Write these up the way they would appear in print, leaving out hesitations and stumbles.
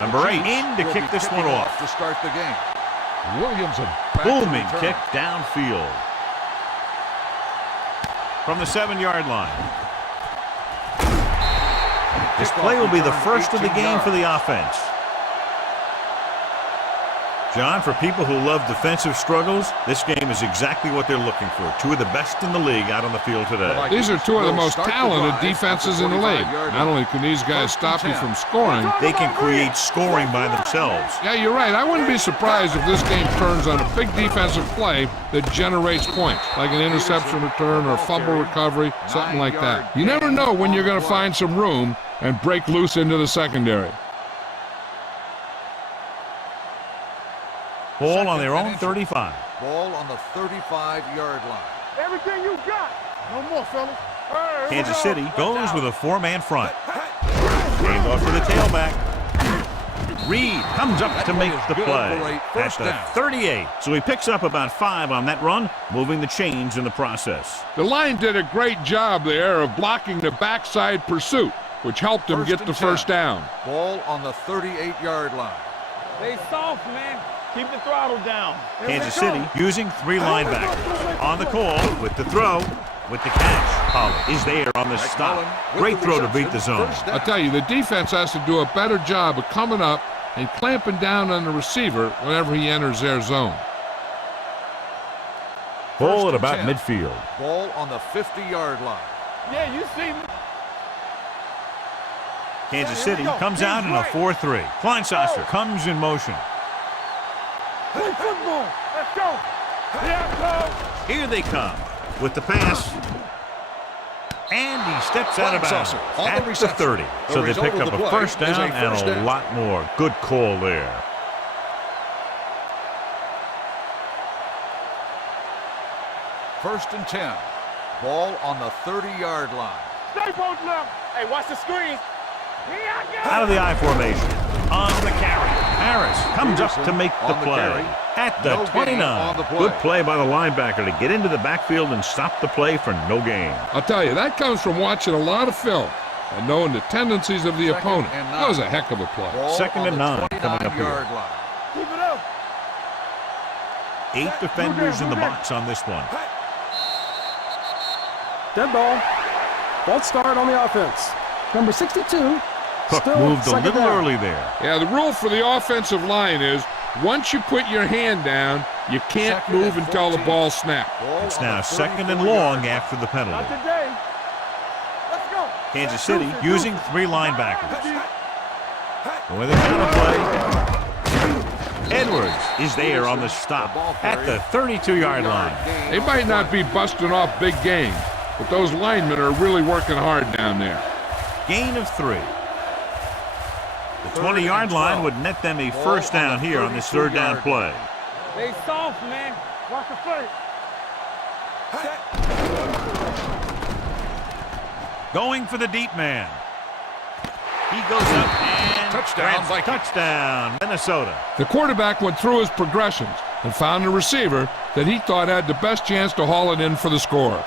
Number 8 in to kick this one off. To start the game. Williamson. Booming kick downfield. From the 7-yard line. This play will be the first of the game for the offense. John, for people who love defensive struggles, this game is exactly what they're looking for. Two of the best in the league out on the field today. These are two of the most talented defenses in the league. Not only can these guys stop you from scoring, they can create scoring by themselves. Yeah, you're right. I wouldn't be surprised if this game turns on a big defensive play that generates points, like an interception return or a fumble recovery, something like that. You never know when you're going to find some room and break loose into the secondary. Ball on their own 35. Ball on the 35-yard line. Everything you got. No more, fellas. Kansas City goes with a 4-man front. Hand off to the tailback. Reed comes up to make the play at the 38. So he picks up about 5 on that run, moving the chains in the process. The line did a great job there of blocking the backside pursuit, which helped him get the first down. Ball on the 38-yard line. They soft, man. Keep the throttle down. Kansas City using 3 linebackers. On the call with the throw, with the catch. Pollard is there on the stop. Great throw to beat the zone. I'll tell you, the defense has to do a better job of coming up and clamping down on the receiver whenever he enters their zone. Ball at about midfield. Ball on the 50-yard line. Yeah, you see me. Kansas City comes out in a 4-3. Kleinsasser comes in motion. Play football. Let's go. Here they come with the pass. And he steps out of bounds at the 30. So they pick up a first down and a lot more. Good call there. First and 10. Ball on the 30-yard line. Stay both left. Hey, watch the screen. Out of the I formation. On the carry. Harris comes up to make the play at the 29. Good play by the linebacker to get into the backfield and stop the play for no gain. I'll tell you, that comes from watching a lot of film and knowing the tendencies of the opponent. That was a heck of a play. Second and 9 coming up here. Keep it up. 8 defenders in the box on this one. Dead ball. False start on the offense. Number 62. Cook moved a little early there. Yeah, the rule for the offensive line is once you put your hand down, you can't move until the ball snaps. It's now second and long after the penalty. Not today. Let's go. Kansas City using 3 linebackers. With a counter play. Edwards is there on the stop at the 32-yard line. They might not be busting off big games, but those linemen are really working hard down there. Gain of 3. The 20-yard line would net them a first down here on this third down play. They soft, man. Watch the play. Going for the deep man. He goes up and touchdown, Minnesota. The quarterback went through his progressions and found a receiver that he thought had the best chance to haul it in for the score.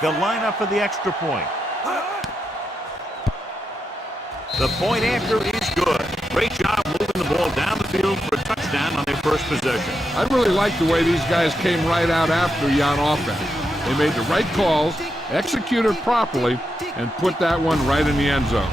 They'll line up for the extra point. The point after is good. Great job moving the ball down the field for a touchdown on their first possession. I really like the way these guys came right out after you on offense. They made the right calls, executed properly, and put that one right in the end zone.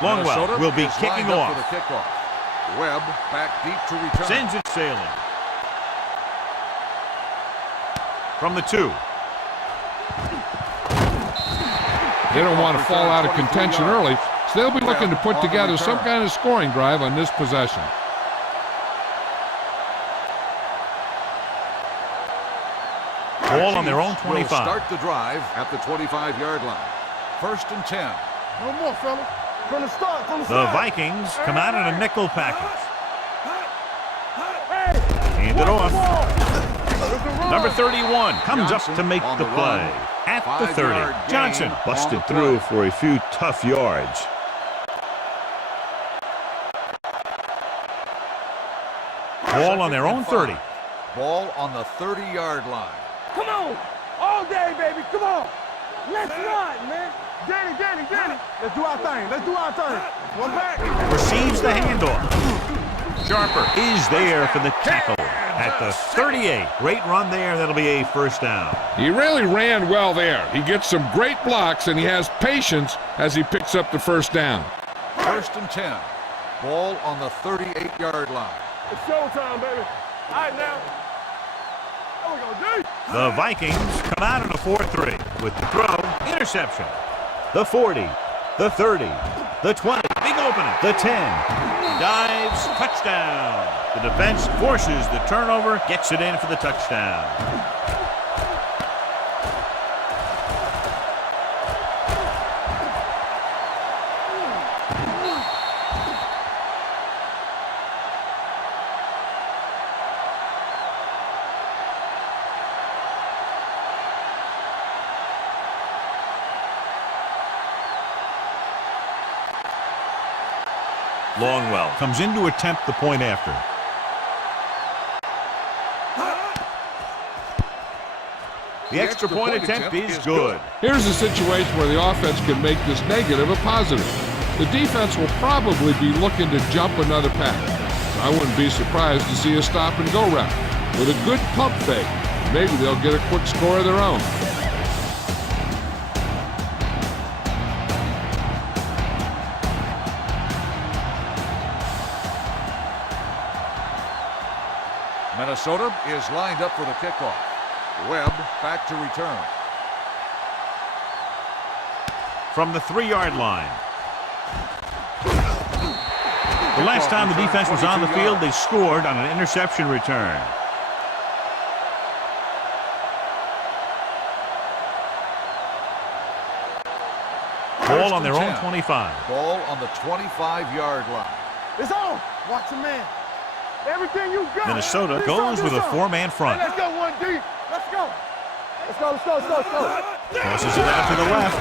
Longwell will be kicking off. Webb back deep to return. Sends it sailing. From the 2. They don't want to fall out of contention early, so they'll be looking to put together some kind of scoring drive on this possession. Ball on their own 25. Start the drive at the 25-yard line. First and 10. No more, fella. From the start, The Vikings come out in a nickel package. Hand it off. Number 31 comes up to make the play. At the 30, Johnson busted through for a few tough yards. Ball on their own 30. Ball on the 30-yard line. Come on. All day, baby. Come on. Let's run, man. Danny. Let's do our thing. One back. Receives the handoff. Sharper is there for the tackle at the 38. Great run there. That'll be a first down. He really ran well there. He gets some great blocks, and he has patience as he picks up the first down. 1st and 10. Ball on the 38-yard line. It's showtime, baby. All right, now. There we go, D. The Vikings come out in a 4-3 with the throw, interception. The 40, the 30, the 20, big opening, the 10, dives, touchdown. The defense forces the turnover, gets it in for the touchdown. Longwell comes in to attempt the point after. The extra point attempt is good. Here's a situation where the offense can make this negative a positive. The defense will probably be looking to jump another pass. I wouldn't be surprised to see a stop-and-go route. With a good pump fake, maybe they'll get a quick score of their own. Minnesota is lined up for the kickoff. Webb back to return. From the 3-yard line. The last time the defense was on the field, they scored on an interception return. Ball on their own 25. Ball on the 25-yard line. It's on. Watch the man. Everything you got. Minnesota goes with a 4-man front. Let's go, 1D. Let's go. Crosses it out to the left.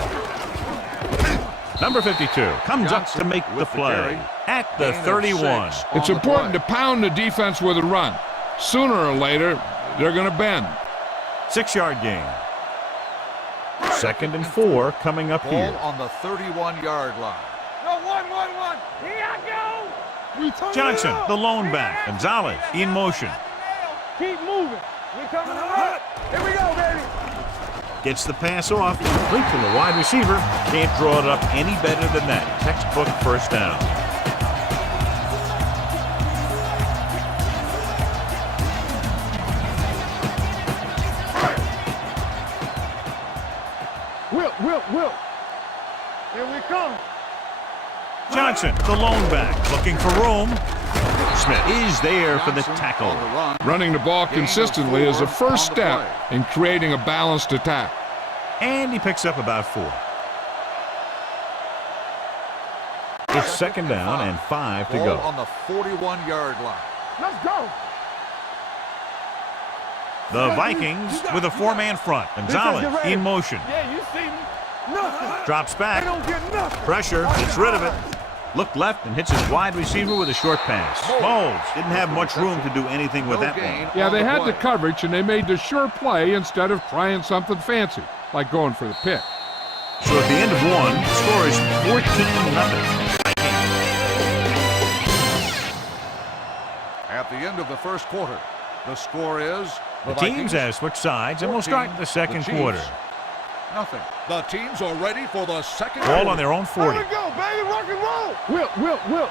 Number 52 comes up to make the play at the 31. It's important to pound the defense with a run. Sooner or later, they're going to bend. 6-yard gain. 2nd and 4 coming up here. Ball on the 31-yard line. No, 1. Here I go. Johnson, the lone back. Gonzalez in motion. Keep moving. We coming to run. Here we go, baby. Gets the pass off. Complete to the wide receiver. Can't draw it up any better than that. Textbook first down. Will. Here we come. Johnson, the lone back, looking for room. Smith is there for the tackle. Running the ball consistently is a first step in creating a balanced attack. And he picks up about 4. It's 2nd down and 5 to go. Ball on the 41-yard line. Let's go. The Vikings with a 4-man front. Gonzalez in motion. Yeah, you see me. Nothing. Drops They back. don't get nothing. Pressure. Gets rid of it. Looked left and hits his wide receiver with a short pass. Moles didn't have much room to do anything with that one. Yeah, they had the coverage, and they made the sure play instead of trying something fancy, like going for the pick. So at the end of 1, the score is 14-0. At the end of the first quarter, the score is The teams have switched sides, and we'll start the second quarter. Nothing. The teams are ready for the second quarter. Ball on their own 40. Here we go, baby. Rock and roll. Will.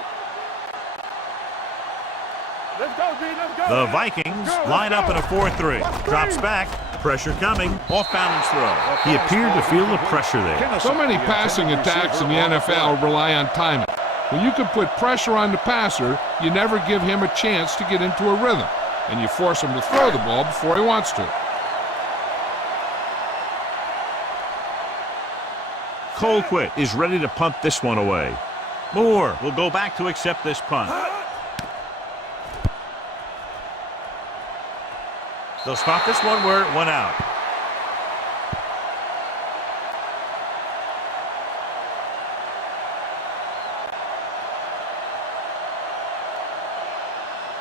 Let's go, D. Let's go. The Vikings line up in a 4-3. Drops back. Pressure coming. Off-balance throw. He appeared to feel the pressure there. So many passing attacks in the NFL rely on timing. When you can put pressure on the passer, you never give him a chance to get into a rhythm, and you force him to throw the ball before he wants to. Colquitt is ready to punt this one away. Moore will go back to accept this punt. They'll stop this one where it went out.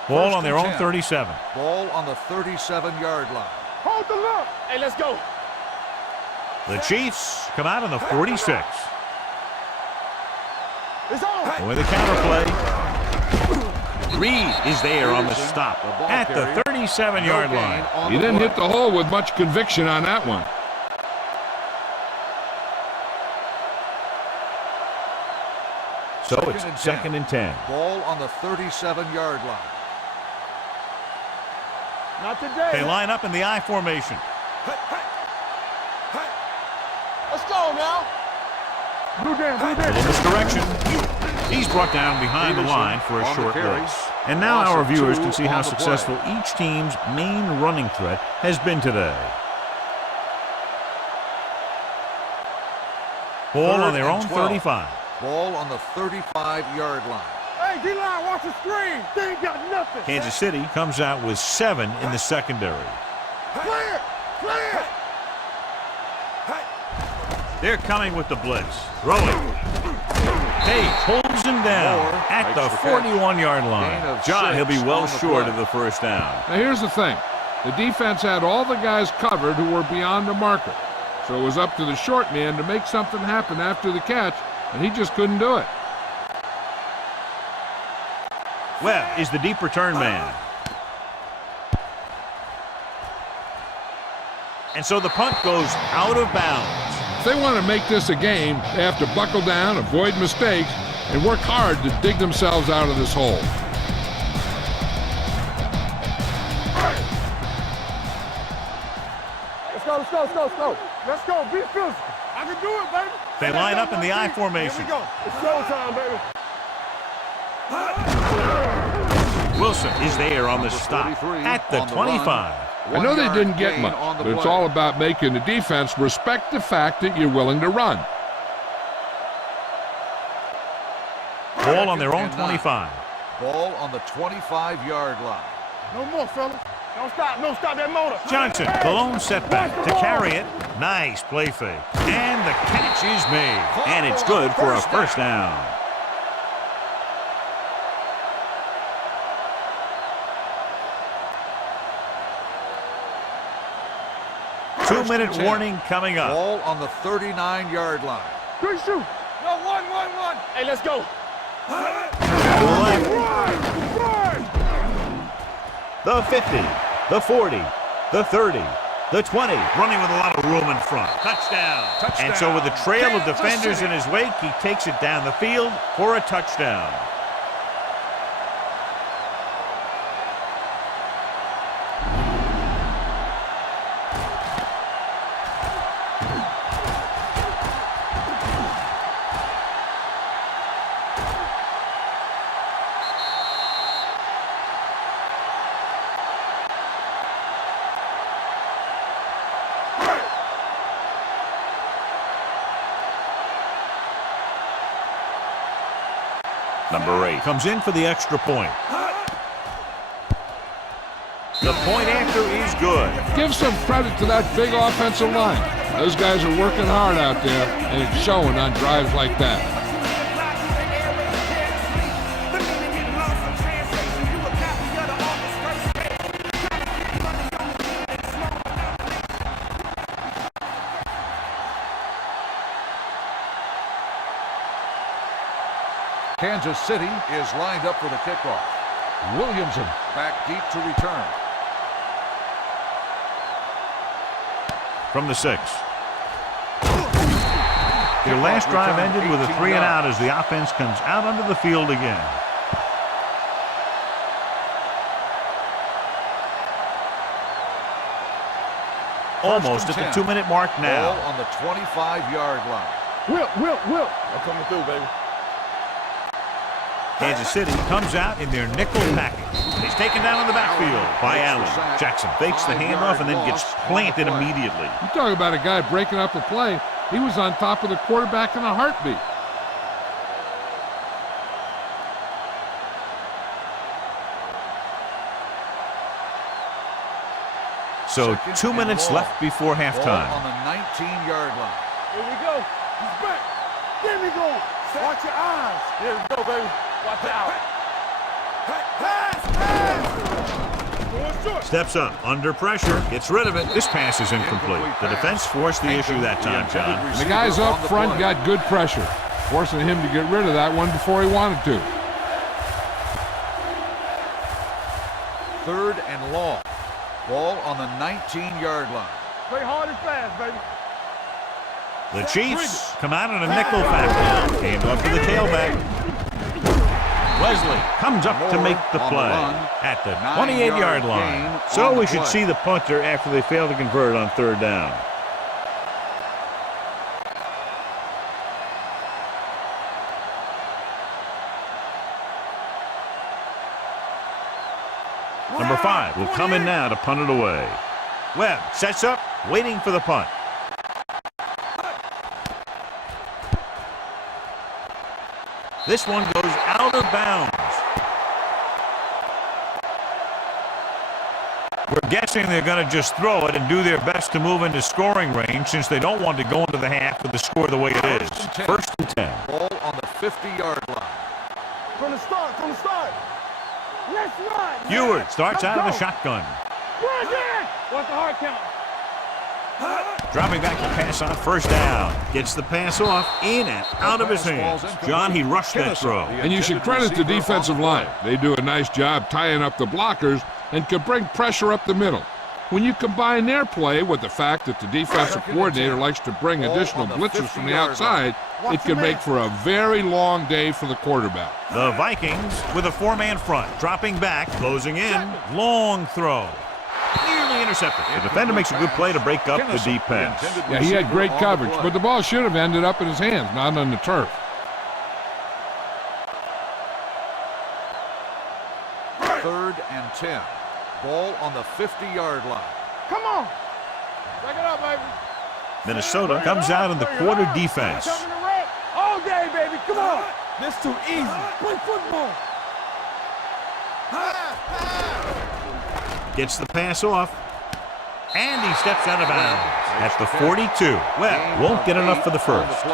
Ball on their own 37. Ball on the 37-yard line. Hold the look. Hey, let's go. The Chiefs come out on the 46. It's on. With the counter play. Reed is there on the stop at the 37-yard line. He didn't hit the hole with much conviction on that one. So it's 2nd and 10. Ball on the 37-yard line. Not today. They line up in the I formation. Let's go now. Blue down, blue A down. little misdirection. He's brought down behind the line for a on the short carry. race. And now Loss our of viewers 2 can see how on the play. successful each team's main running threat has been today. Ball 3rd on their and own 12. 35. Ball on the 35-yard line. Hey, D-line, watch the screen. They ain't got nothing. Kansas City comes out with 7 in the secondary. Clear, clear. They're coming with the blitz. Throwing. Page holds him down at the 41-yard Gain line. of John, he'll be 6 well on the short play. of the first down. Now here's the thing. The defense had all the guys covered who were beyond the marker. So it was up to the short man to make something happen after the catch, and he just couldn't do it. Webb is the deep return man. And so the punt goes out of bounds. If they want to make this a game, they have to buckle down, avoid mistakes, and work hard to dig themselves out of this hole. Let's go, let's go, let's go, let's go. Let's go, be physical. I can do it, baby. They line up in the I Here formation. we go. It's showtime, baby. Wilson is there on the stop 43 at the on the 25. I know they 1 didn't get gain much, on the but it's play. all about making the defense respect the fact that you're willing to run. Ball on their own And 9. 25. Ball on the 25-yard line. No more, fellas. Don't stop that motor. Johnson, the lone setback to carry it. Nice play fake. And the catch is made. And it's good for a first down. Two-minute warning coming up. Ball on the 39-yard line. Good shoot. No, one. Hey, let's go. Left. Run. The 50, the 40, the 30, the 20. Running with a lot of room in front. Touchdown. And so with a trail of defenders in his wake, he takes it down the field for a touchdown. Number 8 comes in for the extra point. The point after is good. Give some credit to that big offensive line. Those guys are working hard out there, and it's showing on drives like that. Kansas City is lined up for the kickoff. Williamson back deep to return. From the 6. Their last drive ended with a 3 and out as the offense comes out onto the field again. Almost at the 2-minute mark now. Ball on the 25-yard line. Will. I'm coming through, baby. Kansas City comes out in their nickel package. He's taken down in the backfield by Allen. Jackson fakes the handoff and then gets planted immediately. You talk about a guy breaking up a play. He was on top of the quarterback in a heartbeat. So Second 2 and minutes long. left before Ball halftime. on the 19-yard line. Here we go. He's back. Get me going. Watch your eyes. Here we go, baby. Watch out. Pass, pass. Going short. Steps up, under pressure, gets rid of it. This pass is incomplete. The defense forced the issue that time, John. And the guys up front got good pressure, forcing him to get rid of that one before he wanted to. Third and long. Ball on the 19-yard line. Play hard and fast, baby. The Chiefs come out in a nickel factor. Hand off to the tailback. Wesley comes up to make the play at the 28-yard line. So we should see the punter after they fail to convert on third down. Number 5 will come in now to punt it away. Webb sets up, waiting for the punt. This one goes out of bounds. We're guessing they're going to just throw it and do their best to move into scoring range since they don't want to go into the half with the score the way it is. First and 10. Ball on the 50-yard line. From the start, from the start. Let's run. Ewart starts out of the shotgun. Run again. What's the hard count? Dropping back to pass on first down. Gets the pass off, in and out of his hands. John, he rushed that throw. And you should credit the defensive line. They do a nice job tying up the blockers and can bring pressure up the middle. When you combine their play with the fact that the defensive coordinator likes to bring additional blitzers from the outside, it can make for a very long day for the quarterback. The Vikings with a four-man front. Dropping back, closing in. Long throw. Nearly intercepted. The defender makes a good play to break up the deep pass. Yeah, he had great coverage, but the ball should have ended up in his hands, not on the turf. Third and 10. Ball on the 50-yard line. Come on. Back it up, baby. Minnesota comes out in the quarter defense. All day, baby. Come on. This too easy. Play football. Gets the pass off. And he steps out of bounds at the 42. Well, won't get enough for the first.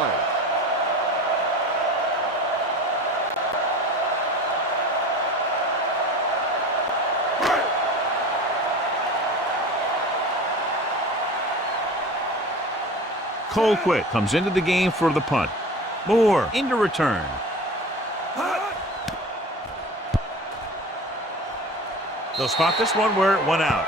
Colquitt comes into the game for the punt. Moore into return. They'll spot this one where it went out.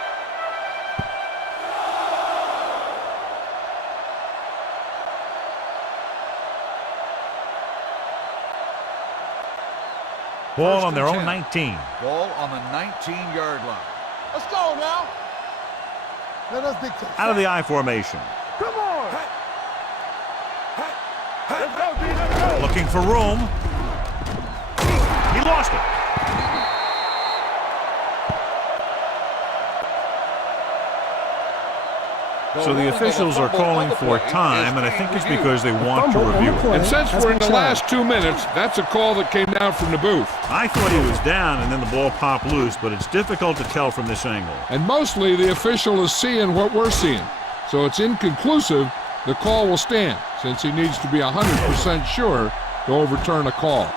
Ball on their own 19. Ball on the 19-yard line. Let's go now. Let us dictate. Out of the I formation. Come on. Let's go, D. Let's go. Looking for room. He lost it. So the officials are calling for time, and I think it's because they want to review it. And since we're in the last 2 minutes, that's a call that came down from the booth. I thought he was down, and then the ball popped loose, but it's difficult to tell from this angle. And mostly the official is seeing what we're seeing. So it's inconclusive. The call will stand, since he needs to be 100% sure to overturn a call.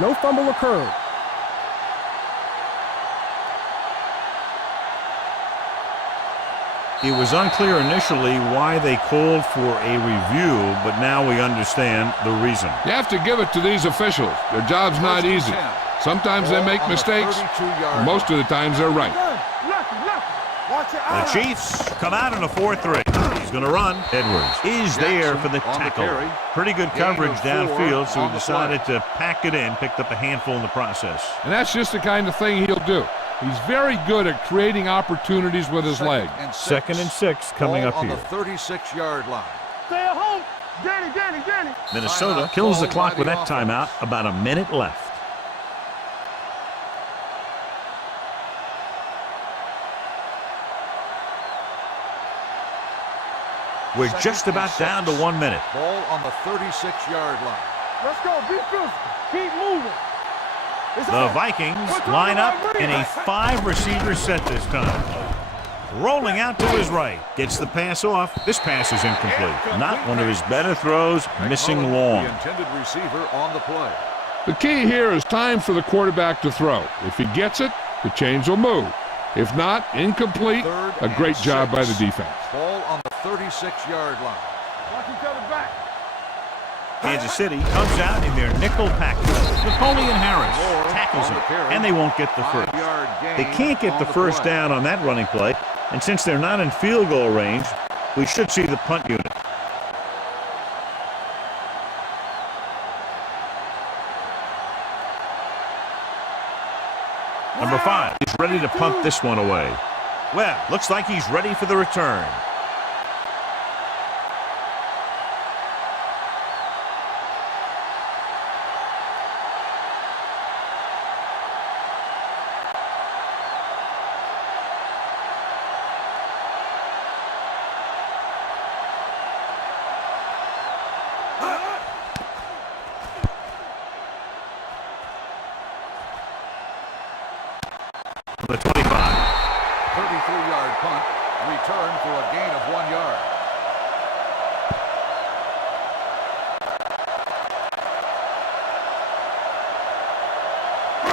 No fumble occurred. It was unclear initially why they called for a review, but now we understand the reason. You have to give it to these officials. Their job's not easy. Sometimes they make mistakes. Most of the times they're right. Watch your The eyes. Chiefs come out in a 4-3. He's going to run. Edwards is there for the tackle. Pretty good coverage downfield, so he decided to pack it in, picked up a handful in the process. And that's just the kind of thing he'll do. He's very good at creating opportunities with his leg. Second and 6 coming up on here. the 36-yard line. Stay at home. Danny. Minnesota kills the clock with that timeout. About a minute left. We're just about down to 1 minute. Ball on the 36-yard line. Let's go. Be physical. Keep moving. The Vikings line up in a 5-receiver set this time. Rolling out to his right. Gets the pass off. This pass is incomplete. Not one of his better throws. Missing long. The intended receiver on the play. The key here is time for the quarterback to throw. If he gets it, the chains will move. If not, incomplete. A great job by the defense. Ball on the 36-yard line. Watch each other back. Kansas City comes out in their nickel package. Napoleon Harris tackles him, and they won't get the first. They can't get the first down on that running play, and since they're not in field goal range, we should see the punt unit. Number 5 is ready to punt this one away. Well, looks like he's ready for the return. The 25. 33-yard punt. Return for a gain of 1 yard.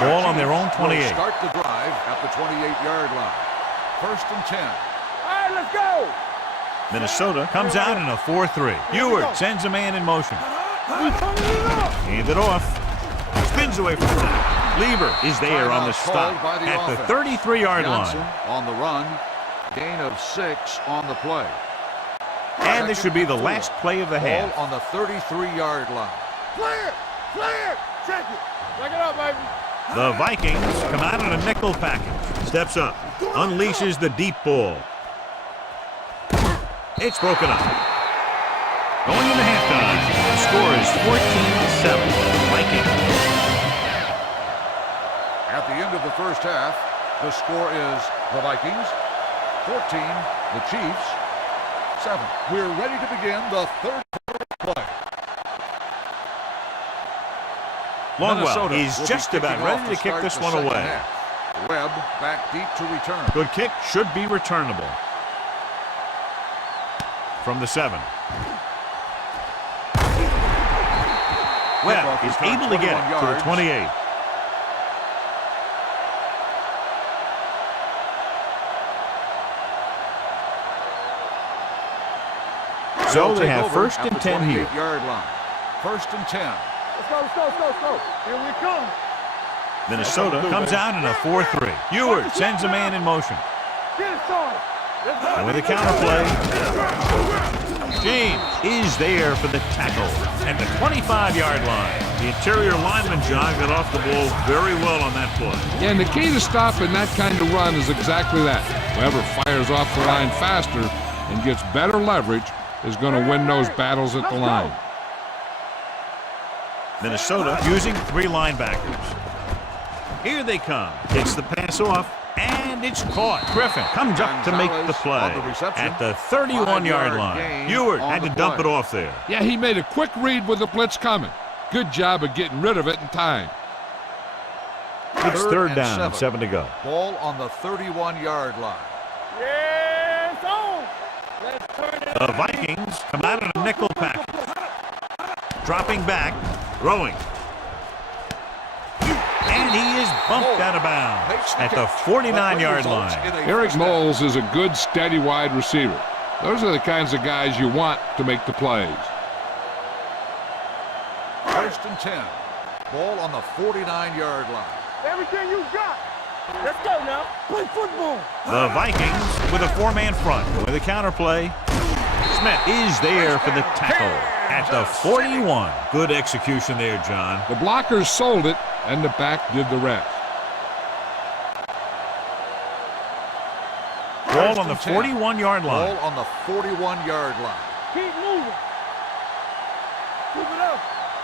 Ball on their own 28. Will start the drive at the 28-yard line. 1st and 10. All right, let's go. Minnesota comes out in a 4-3. Ewert sends a man in motion. We turning it up. Hand it off. Spins away from the tackle. Lieber is there on the stop at the 33-yard Johnson line. on the run. Gain of 6 on the play. And this should be the last play of the half. Ball on the 33-yard line. Clear. Clear. Check it. Check it out, baby. The Vikings come out in a nickel package. Steps up. Unleashes the deep ball. It's broken up. Going into halftime. The score is 14-7. Vikings. At the end of the first half, the score is the Vikings 14, the Chiefs 7. We're ready to begin the third quarter play. Longwell is just about ready to kick this one away. Webb back deep to return. Good kick, should be returnable. From the 7. Webb is able to get it to the 28. So they have 1st and 10 here. 28-yard line. 1st and 10. Let's go, let's go, let's go, let's go. Here we come. Minnesota comes out in a 4-3. Ewert sends a man in motion. Get it started. And with a counter play, James is there for the tackle at the 25-yard line. The interior lineman, John, got off the ball very well on that play. Yeah, and the key to stopping that kind of run is exactly that. Whoever fires off the line faster and gets better leverage is going to win those battles at the line. Minnesota using 3 linebackers. Here they come. Gets the pass off, and it's caught. Griffin comes up to make the play at the 31-yard line. Ewert had to dump it off there. Yeah, he made a quick read with the blitz coming. Good job of getting rid of it in time. It's 3rd down, 7 to go. Ball on the 31-yard line. Yeah, it's on. Let's turn it The Vikings come out in a nickel package. Dropping back, throwing. And he is bumped out of bounds at the 49-yard line. Eric Knowles is a good, steady wide receiver. Those are the kinds of guys you want to make the plays. 1st and 10. Ball on the 49-yard line. Everything you got. Let's go now. Play football. The Vikings with a 4-man front. With a counter play, Smith is there for the tackle at the 41. Good execution there, John. The blockers sold it, and the back did the rest. Ball on the 41-yard line. Ball on the 41-yard line. Keep moving. Keep it up.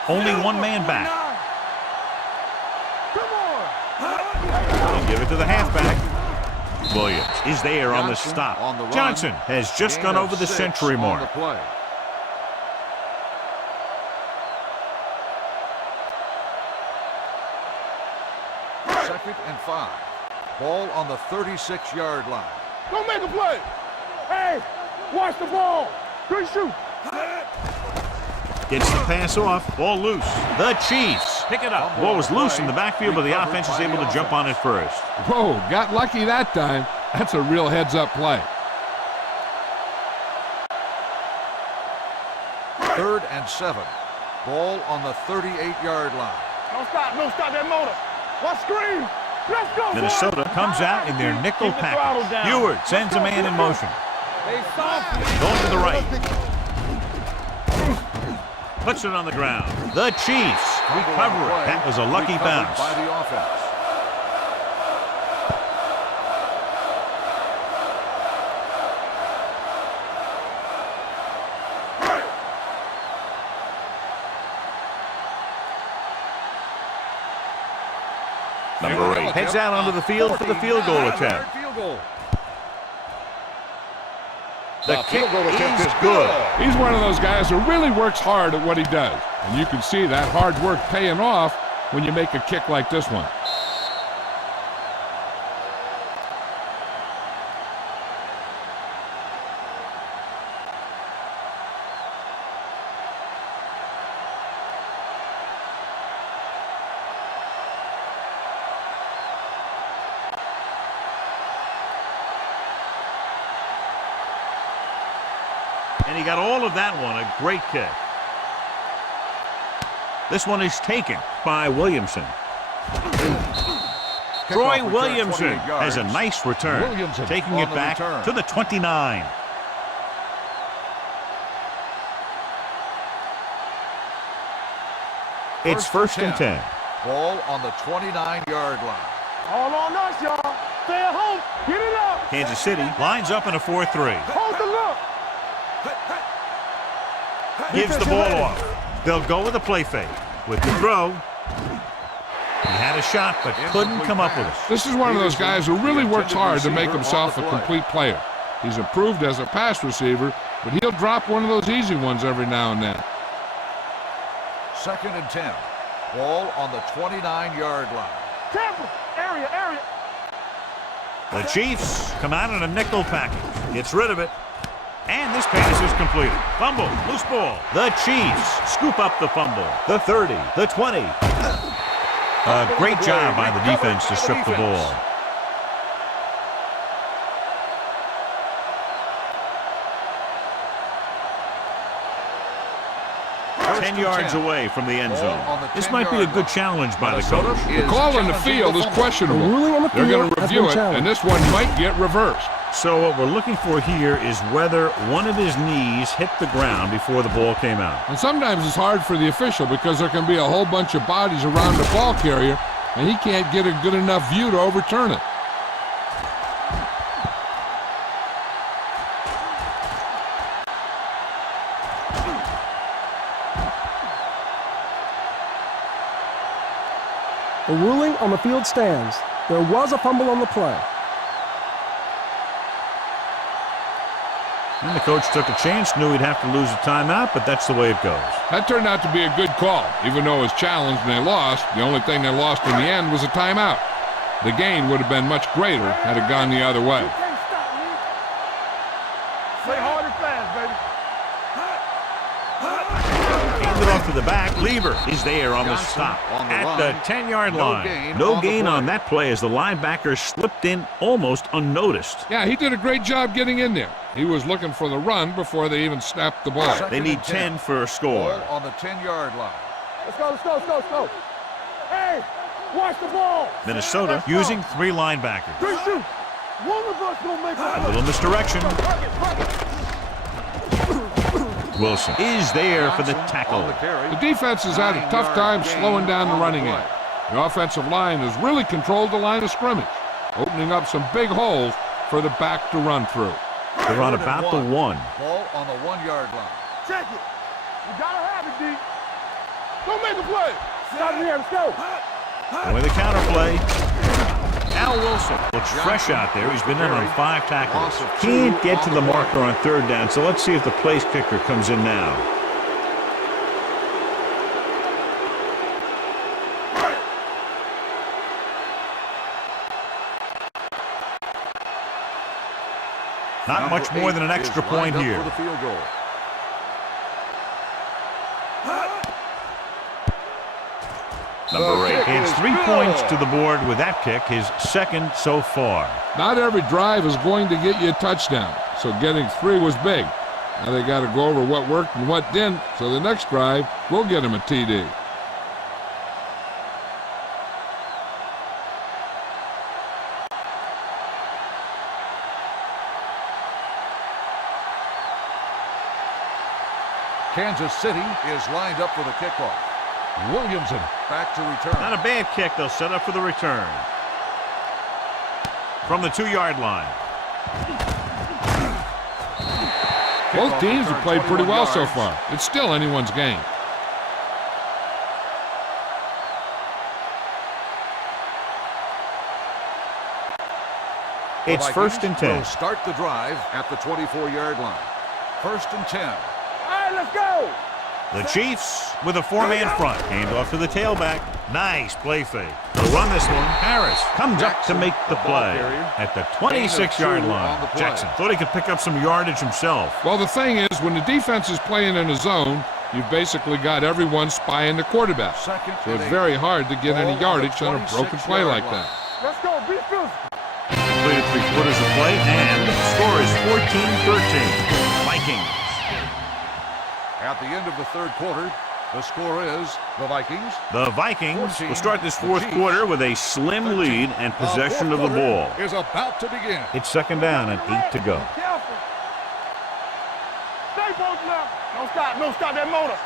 Only 1 man back. Come on. They'll give it to the halfback. Williams is there on the stop. Johnson has just gone over the century mark. Second and 5. Ball on the 36-yard line. Don't make a play. Hey, watch the ball. Good shoot. Gets the pass off. Ball loose. The Chiefs pick it up. Ball was loose in the backfield, but the offense is able to jump on it first. Whoa, got lucky that time. That's a real heads-up play. Third and 7. Ball on the 38-yard line. Don't stop that motor. What screen? Let's go, Minnesota boys. comes out in their nickel Keep the throttle package. down. Ewert sends a man in motion. They soft. Going to the right. Puts it on the ground. The Chiefs recover it. That was a lucky bounce. By the offense. Number 8 heads out onto the field for the field goal attempt. The kick is good. He's one of those guys who really works hard at what he does. And you can see that hard work paying off when you make a kick like this one. And he got all of that one. A great kick. This one is taken by Williamson. Troy Williamson has a nice return, taking it back to the 29. It's first and 10. Ball on the 29-yard line. All on us, y'all. Stay at home. Get it up. Kansas City lines up in a 4-3. Hold the look. Gives the ball off. They'll go with a play fake. With the throw, he had a shot but couldn't come up with it. This is one of those guys who really works hard to make himself a complete player. He's improved as a pass receiver, but he'll drop one of those easy ones every now and then. Second and 10. Ball on the 29-yard line. Tampa. Area. The Chiefs come out in a nickel package. Gets rid of it. And this pass is completed. Fumble, loose ball. The Chiefs scoop up the fumble. The 30, the 20. A great job by the defense to strip the ball. First 10 yards away from the end zone. This might be a good challenge by the coach. The call on the field is questionable. They're going to review it, and this one might get reversed. So what we're looking for here is whether one of his knees hit the ground before the ball came out. And sometimes it's hard for the official because there can be a whole bunch of bodies around the ball carrier, and he can't get a good enough view to overturn it. The ruling on the field stands. There was a fumble on the play. And the coach took a chance, knew he'd have to lose a timeout, but that's the way it goes. That turned out to be a good call. Even though it was challenged and they lost, the only thing they lost in the end was a timeout. The gain would have been much greater had it gone the other way. You can't stop me. Play hard and fast, baby. Handed off to the back. Lever is there on the stop at the 10-yard line. No gain on that play as the linebacker slipped in almost unnoticed. Yeah, he did a great job getting in there. He was looking for the run before they even snapped the ball. They need 10 for a score. Ball on the 10-yard line. Let's go. Hey, watch the ball. Minnesota using 3 linebackers. Good shoot. One of us gonna make A little misdirection. Wilson is there for the tackle. The defense has had a tough time slowing down the running game. The offensive line has really controlled the line of scrimmage, opening up some big holes for the back to run through. They're on about the 1. Ball on the 1-yard line. Check it. You gotta have it, D. Don't make a play. Stop here. Let's go. With the counter play. Al Wilson looks fresh out there. He's been in on 5 tackles. Can't get to the marker on 3rd down, so let's see if the place kicker comes in now. Not much more than an extra point here. For the field goal. Number 8 adds 3 points to the board with that kick, his 2nd so far. Not every drive is going to get you a touchdown, so getting 3 was big. Now they got to go over what worked and what didn't, so the next drive will get him a TD. Kansas City is lined up for the kickoff. Williamson back to return. Not a bad kick. They'll set up for the return. From the 2-yard line. Both teams have played pretty well so far. It's still anyone's game. It's 1st and 10. Will start the drive at the 24-yard line. 1st and 10. All right, let's go. The Chiefs with a 4-man front. Hand off to the tailback. Nice play fake. They'll run this one. Harris comes up to make the play at the 26-yard line. Jackson thought he could pick up some yardage himself. Well, the thing is, when the defense is playing in a zone, you've basically got everyone spying the quarterback. So it's very hard to get any yardage on a broken play like that. Let's go. Be physical. Completed 3 quarters of play, and the score is 14-13. Vikings. At the end of the 3rd quarter, the score is the Vikings. The Vikings will start this 4th quarter with a slim lead and possession of the ball. Is about to begin. It's 2nd down and 8 to go. Careful. Stay both left. Don't stop that motor.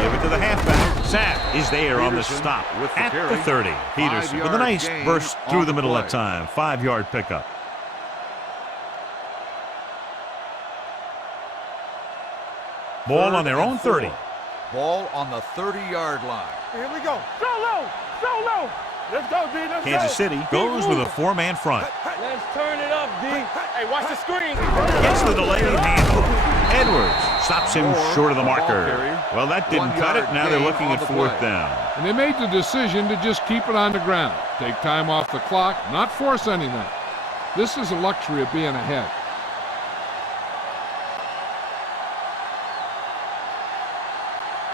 Give it to the halfback. Sapp is there on the stop at the 30. Peterson with a nice burst through the middle of time. 5-yard pickup. Ball on their own 30. Ball on the 30-yard line. Here we go. So low. So low. Let's go, D. Let's Kansas go. City goes with a 4-man front. Let's turn it up, D. Hey, watch the screen. Gets the delayed handoff. Edwards stops him short of the marker. Well, that didn't cut it. Now they're looking at 4th down. And they made the decision to just keep it on the ground. Take time off the clock, not force anything. This is a luxury of being ahead.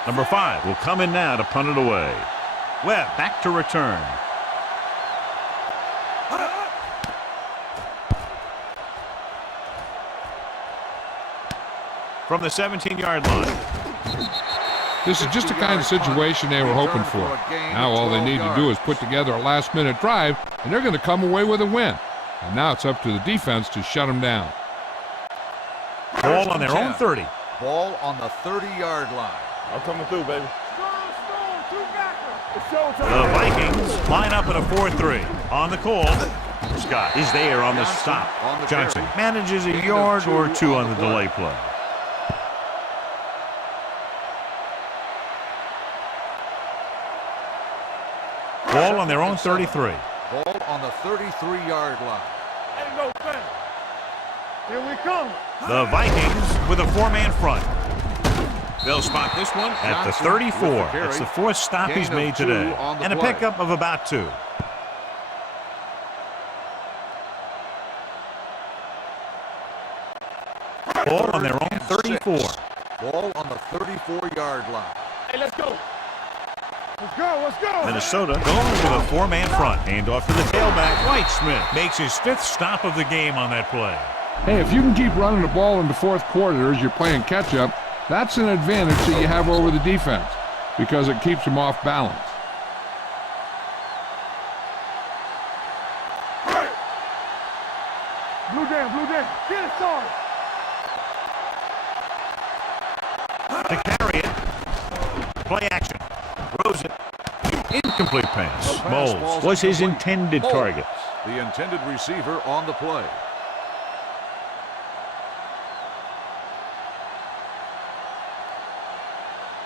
Number 5 will come in now to punt it away. Webb back to return. From the 17-yard line. This is just the kind of situation they were hoping for. Now all they need to do is put together a last-minute drive, and they're going to come away with a win. And now it's up to the defense to shut them down. Ball on their own 30. Ball on the 30-yard line. I'm coming through, baby. The Vikings line up in a 4-3. On the call, Scott is there on the stop. Johnson manages a yard or 2 on the delay play. Ball on their own 33. Ball on the 33-yard line. Ain't no thing. Here we come. The Vikings with a 4-man front. They'll spot this one at the 34. That's the 4th stop he's made today. And a pickup of about 2. Ball on their own 34. Ball on the 34-yard line. Hey, let's go. Let's go. Let's go. Minnesota goes with a 4-man front. Hand off to the tailback. White Smith makes his 5th stop of the game on that play. Hey, if you can keep running the ball in the 4th quarter as you're playing catch-up, that's an advantage that you have over the defense because it keeps them off balance. Blue down. Get it started. To carry it. Play action. Throws it. Incomplete pass. Moles was his intended target. The intended receiver on the play.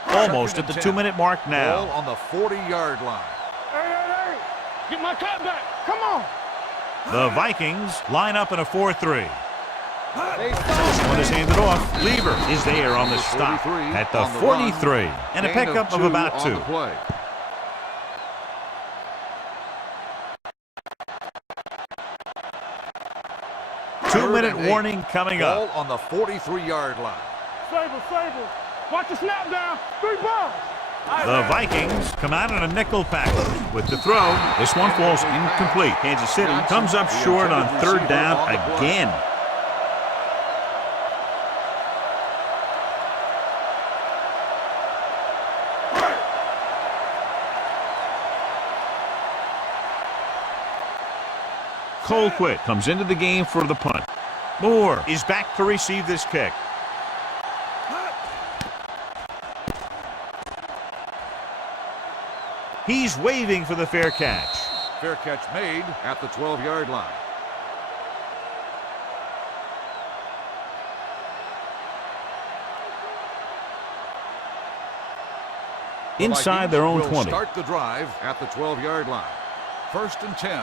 Almost at the 2-minute mark now. Ball on the 40-yard line. Hey. Get my cut back. Come on. The Vikings line up in a 4-3. This one is handed off. Lever is there on the stop at the 43. And a pickup of about 2. Two-minute warning coming up. Ball on the 43-yard line. Sable. Watch the snap down. 3 balls. The Vikings come out in a nickel package with the throw. This one falls incomplete. Kansas City comes up short on 3rd down again. Colquitt comes into the game for the punt. Moore is back to receive this kick. He's waving for the fair catch. Fair catch made at the 12-yard line. Inside their own 20. Start the drive at the 12-yard line. 1st and 10.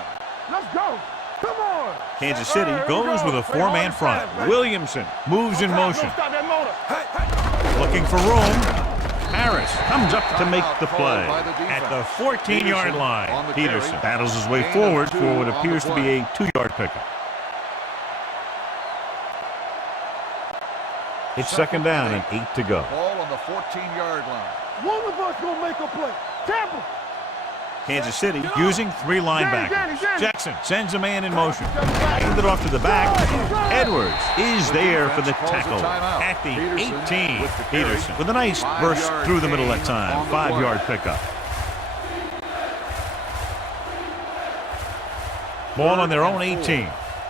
Let's go. Come on. Kansas City goes with a 4-man front. Williamson moves in motion. Don't stop that motor. Looking for room. Harris comes up to make the play at the 14-yard line. Peterson battles his way forward for what appears to be a 2-yard pickup. It's 2nd down and 8 to go. Ball on the 14-yard line. One of us gonna make a play. Tampa. Kansas City using 3 linebackers. Jackson sends a man in motion. Handed off to the back. Edwards is there for the tackle at the 18. Peterson with a nice burst through the middle that time. 5-yard pickup. Ball on their own 18.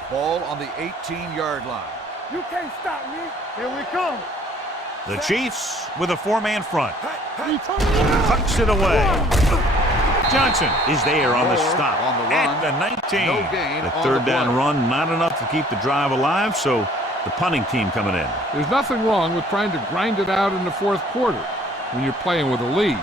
Ball on the 18-yard line. You can't stop me. Here we come. The Chiefs with a 4-man front. Tucks it away. Johnson is there on the stop at the 19. The 3rd down run, not enough to keep the drive alive, so the punting team coming in. There's nothing wrong with trying to grind it out in the 4th quarter when you're playing with a lead.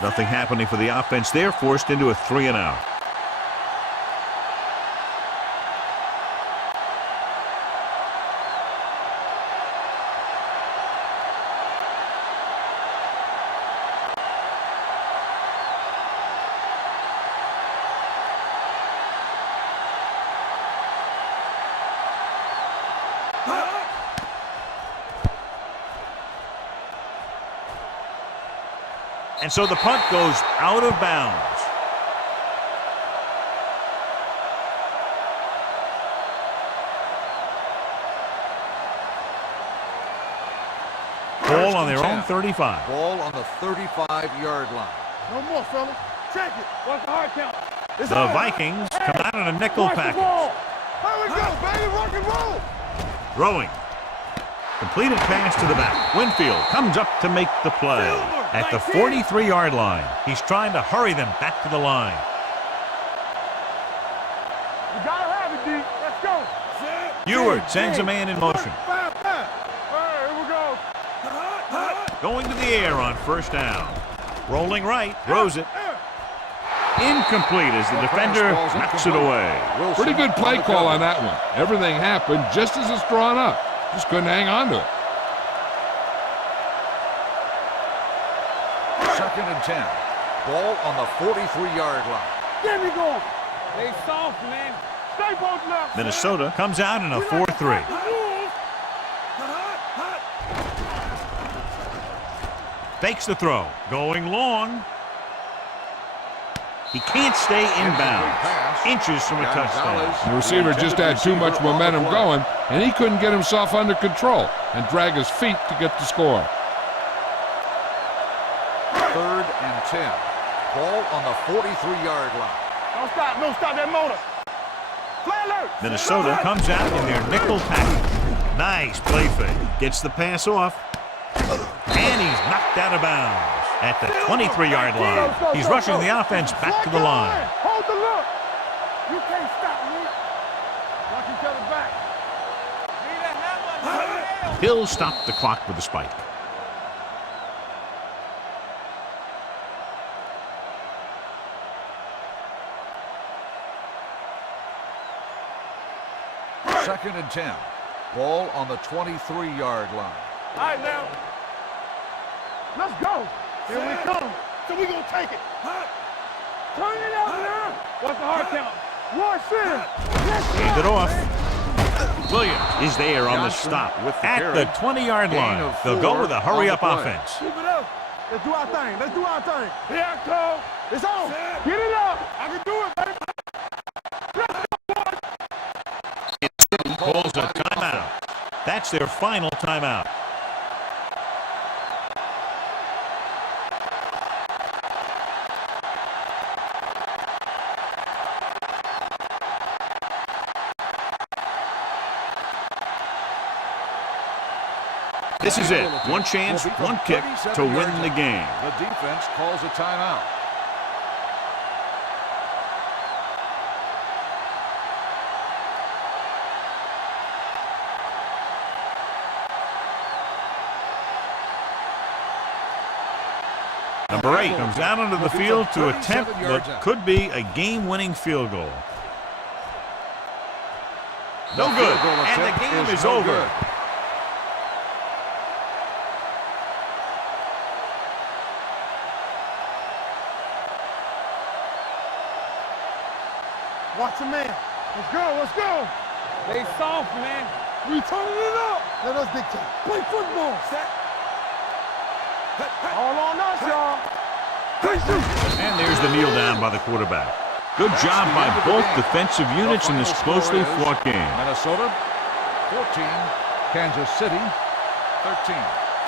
Nothing happening for the offense. They're forced into a 3-and-out. And so the punt goes out of bounds. Ball on their own 35. Ball on the 35-yard line. No more, fellas. Check it. What's the hard count? The Vikings come out in a nickel package. Here we go, baby. Rock and roll. Throwing. Completed pass to the back. Winfield comes up to make the play at the 43-yard line. He's trying to hurry them back to the line. You gotta have it, D. Let's go. Ewart sends a man in motion. Here we go. Going to the air on 1st down. Rolling right. Throws it. Incomplete as the defender knocks it away. Pretty good play call on that one. Everything happened just as it's drawn up. Just couldn't hang on to it. 2nd and 10. Ball on the 43-yard line. Get me going. They soft, man. Stay both left. Minnesota comes out in a 4-3. Fakes the throw. Going long. He can't stay inbounds. Inches from a touchdown. The receiver just had too much momentum going, and he couldn't get himself under control and drag his feet to get the score. 3rd and 10. Ball on the 43-yard line. Don't stop that motor. Play alert. Minnesota comes out in their nickel package. Nice play fake. Gets the pass off. And he's knocked out of bounds at the 23-yard line. He's rushing the offense back to the line. Hold the look. You can't stop me. Watch each other back. He'll stop the clock with a spike. 2nd and 10. Ball on the 23-yard line. All right, now. Let's go. Here we come. So we gonna take it. Turn it out now. What's the hard count? Watch this. Hand it off. Williams is there on the stop at the 20-yard line. They'll go with a hurry-up offense. Keep it up. Let's do our thing. Let's do our thing. Here I come. It's on. Get it up. I can do it, baby. Calls a timeout. That's their final timeout. This is it. One chance, one kick to win the game. The defense calls a timeout. Number 8 comes out onto the field to attempt what could be a game-winning field goal. No good, and the game is over. Watch the man. Let's go. Let's go. They soft, man. We turning it up. Let us dictate. Play football. Set. All on us, y'all. And there's the kneel down by the quarterback. Good job by both defensive units in this closely fought game. Minnesota 14, Kansas City 13.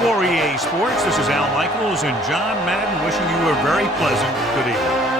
For EA Sports, this is Al Michaels and John Madden wishing you a very pleasant good evening.